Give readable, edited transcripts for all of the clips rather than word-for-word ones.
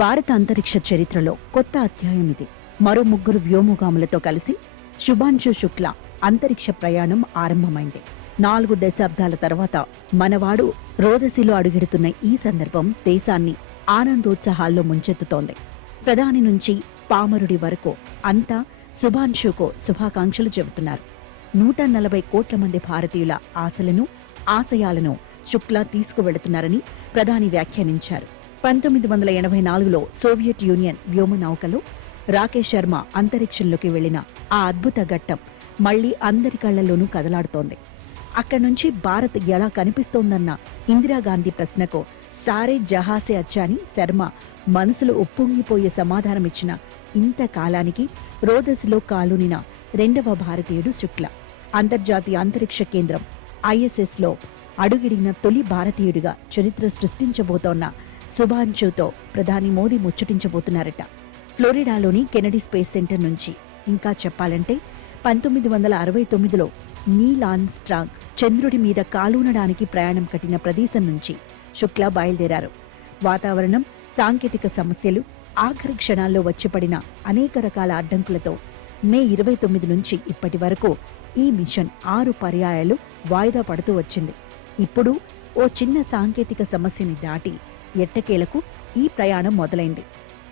భారత అంతరిక్ష చరిత్రలో కొత్త అధ్యాయం ఇది. మరో ముగ్గురు వ్యోమగాములతో కలిసి శుభాంశు శుక్లా అంతరిక్ష ప్రయాణం ఆరంభమైంది. 4 దశాబ్దాల తర్వాత మనవాడు రోదసిలో అడుగెడుతున్న ఈ సందర్భం దేశాన్ని ఆనందోత్సాహాల్లో ముంచెత్తుతోంది. ప్రధాని నుంచి పామరుడి వరకు అంతా శుభాంశుకు శుభాకాంక్షలు చెబుతున్నారు. 140 కోట్ల మంది భారతీయుల ఆశలను, ఆశయాలను శుక్లా తీసుకువెళుతున్నారని ప్రధాని వ్యాఖ్యానించారు. 1984లో సోవియట్ యూనియన్ వ్యోమనౌకలో రాకేష్ శర్మ అంతరిక్షంలోకి వెళ్లిన ఆ అద్భుత ఘట్టం మళ్లీ అందరి కళ్లలోనూ కదలాడుతోంది. అక్కడి నుంచి భారత్ ఎలా కనిపిస్తోందన్న ఇందిరాగాంధీ ప్రశ్నకు సారే జహాసే అచ్చాని శర్మ మనసులో ఉప్పొంగిపోయే సమాధానమిచ్చిన ఇంతకాలానికి రోదసిలో కాలూనిన 2వ భారతీయుడు శుక్లా. అంతర్జాతీయ అంతరిక్ష కేంద్రం ISSలో అడుగిడిన తొలి భారతీయుడిగా చరిత్ర సృష్టించబోతోన్న శుభాంశుతో ప్రధాని మోదీ ముచ్చటించబోతున్నారట. ఫ్లోరిడాలోని కెనడీ స్పేస్ సెంటర్ నుంచి, ఇంకా చెప్పాలంటే 1969లో నీల్ ఆర్మ్స్ట్రాంగ్ చంద్రుడి మీద కాలూనడానికి ప్రయాణం కట్టిన ప్రదేశం నుంచి శుక్లా బయలుదేరారు. వాతావరణం, సాంకేతిక సమస్యలు, ఆఖరి క్షణాల్లో వచ్చిపడిన అనేక రకాల అడ్డంకులతో మే 29 నుంచి ఇప్పటి వరకు ఈ మిషన్ 6 పర్యాయాలు వాయిదా పడుతూ వచ్చింది. ఇప్పుడు ఓ చిన్న సాంకేతిక సమస్యని దాటి ఎట్టకేలకు ఈ ప్రయాణం మొదలైంది.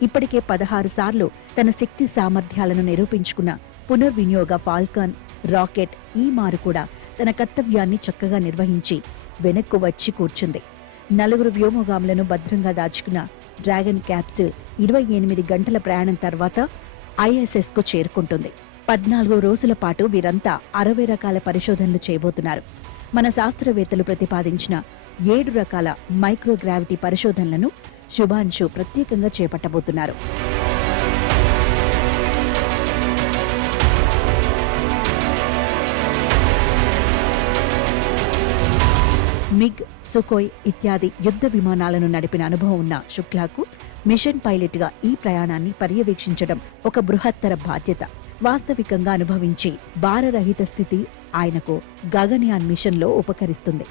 ఇప్పటికే 16 సార్లు తన శక్తి సామర్థ్యాలను నిరూపించుకున్న పునర్వినియోగ ఫాల్కాన్ రాకెట్ ఈ మారు కూడా తన కర్తవ్యాన్ని చక్కగా నిర్వహించి వెనక్కు వచ్చి కూర్చుంది. 4 వ్యోమగాములను భద్రంగా దాచుకున్న డ్రాగన్ క్యాప్సూల్ 28 గంటల ప్రయాణం తర్వాత ISSకు చేరుకుంటుంది. 14 రోజుల పాటు వీరంతా 60 రకాల పరిశోధనలు చేయబోతున్నారు. మన శాస్త్రవేత్తలు ప్రతిపాదించిన 7 రకాల మైక్రోగ్రావిటీ పరిశోధనలను శుభాంశు ప్రత్యేకంగా చేపట్టబోతున్నారు. మిగ్, సుకోయ్ ఇత్యాది యుద్ధ విమానాలను నడిపిన అనుభవం ఉన్న శుక్లాకు మిషన్ పైలట్గా ఈ ప్రయాణాన్ని పర్యవేక్షించడం ఒక బృహత్తర బాధ్యత. వాస్తవికంగా అనుభవించి భారరహిత స్థితి ఆయనకు గగన్యాన్ మిషన్లో ఉపకరిస్తుంది.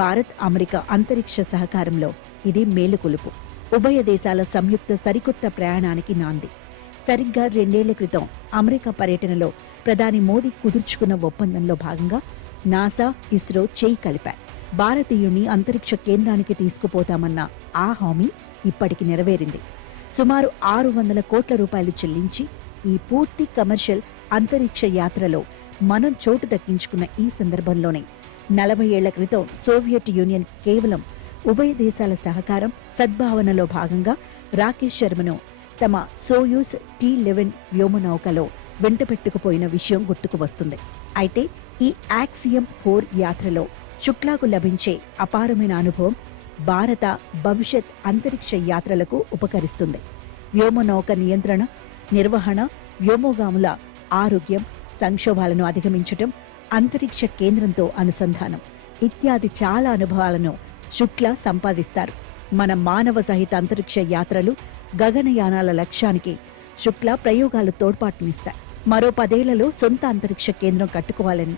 భారత్, అమెరికా అంతరిక్ష సహకారంలో ఇది మేలుకొలుపు. ఉభయ దేశాల సంయుక్త సరికొత్త ప్రయాణానికి నాంది. సరిగ్గా 2 ఏళ్ల క్రితం అమెరికా పర్యటనలో ప్రధాని మోదీ కుదుర్చుకున్న ఒప్పందంలో భాగంగా నాసా, ఇస్రో చేయి కలిపాయి. భారతీయుని అంతరిక్ష కేంద్రానికి తీసుకుపోతామన్న ఆ హామీ ఇప్పటికి నెరవేరింది. సుమారు 600 కోట్ల రూపాయలు చెల్లించి ఈ పూర్తి కమర్షియల్ అంతరిక్ష యాత్రలో మనం చోటు దక్కించుకున్న ఈ సందర్భంలోనే 40 ఏళ్ల క్రితం సోవియట్ యూనియన్ కేవలం ఉభయ దేశాల సహకారం, సద్భావనలో భాగంగా రాకేష్ శర్మను తమ సోయూజ్ T-11 వ్యోమనౌకలో వెంటపెట్టుకుపోయిన విషయం గుర్తుకు వస్తుంది. అయితే ఈ యాక్సియం 4 యాత్రలో శుక్లాకు లభించే అపారమైన అనుభవం భారత భవిష్యత్ అంతరిక్ష యాత్రలకు ఉపకరిస్తుంది. వ్యోమనౌక నియంత్రణ, నిర్వహణ, వ్యోమగాముల ఆరోగ్యం, సంక్షోభాలను అధిగమించటం, అంతరిక్ష కేంద్రంతో అనుసంధానం ఇత్యాది చాలా అనుభవాలను శుక్లా సంపాదిస్తారు. మన మానవ సహిత అంతరిక్ష యాత్రలు, గగనయానాల లక్ష్యానికి శుక్లా ప్రయోగాలు తోడ్పాటునిస్తాయి. మరో 10 ఏళ్లలో సొంత అంతరిక్ష కేంద్రం కట్టుకోవాలని,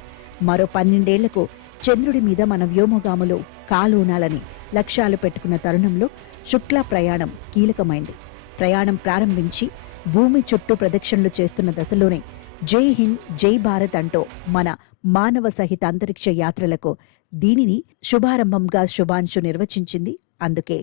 మరో 12 ఏళ్లకు చంద్రుడి మీద మన వ్యోమగాములు కాలూనాలని లక్ష్యాలు పెట్టుకున్న తరుణంలో శుక్లా ప్రయాణం కీలకమైంది. ప్రయాణం ప్రారంభించి భూమి చుట్టూ ప్రదక్షిణలు చేస్తున్న దశలోనే జై హింద్, జై భారత్ అంటూ మన మానవ సహిత అంతరిక్ష యాత్రలకు దీనిని శుభారంభంగా శుభాంశు నిర్వచించింది. అందుకే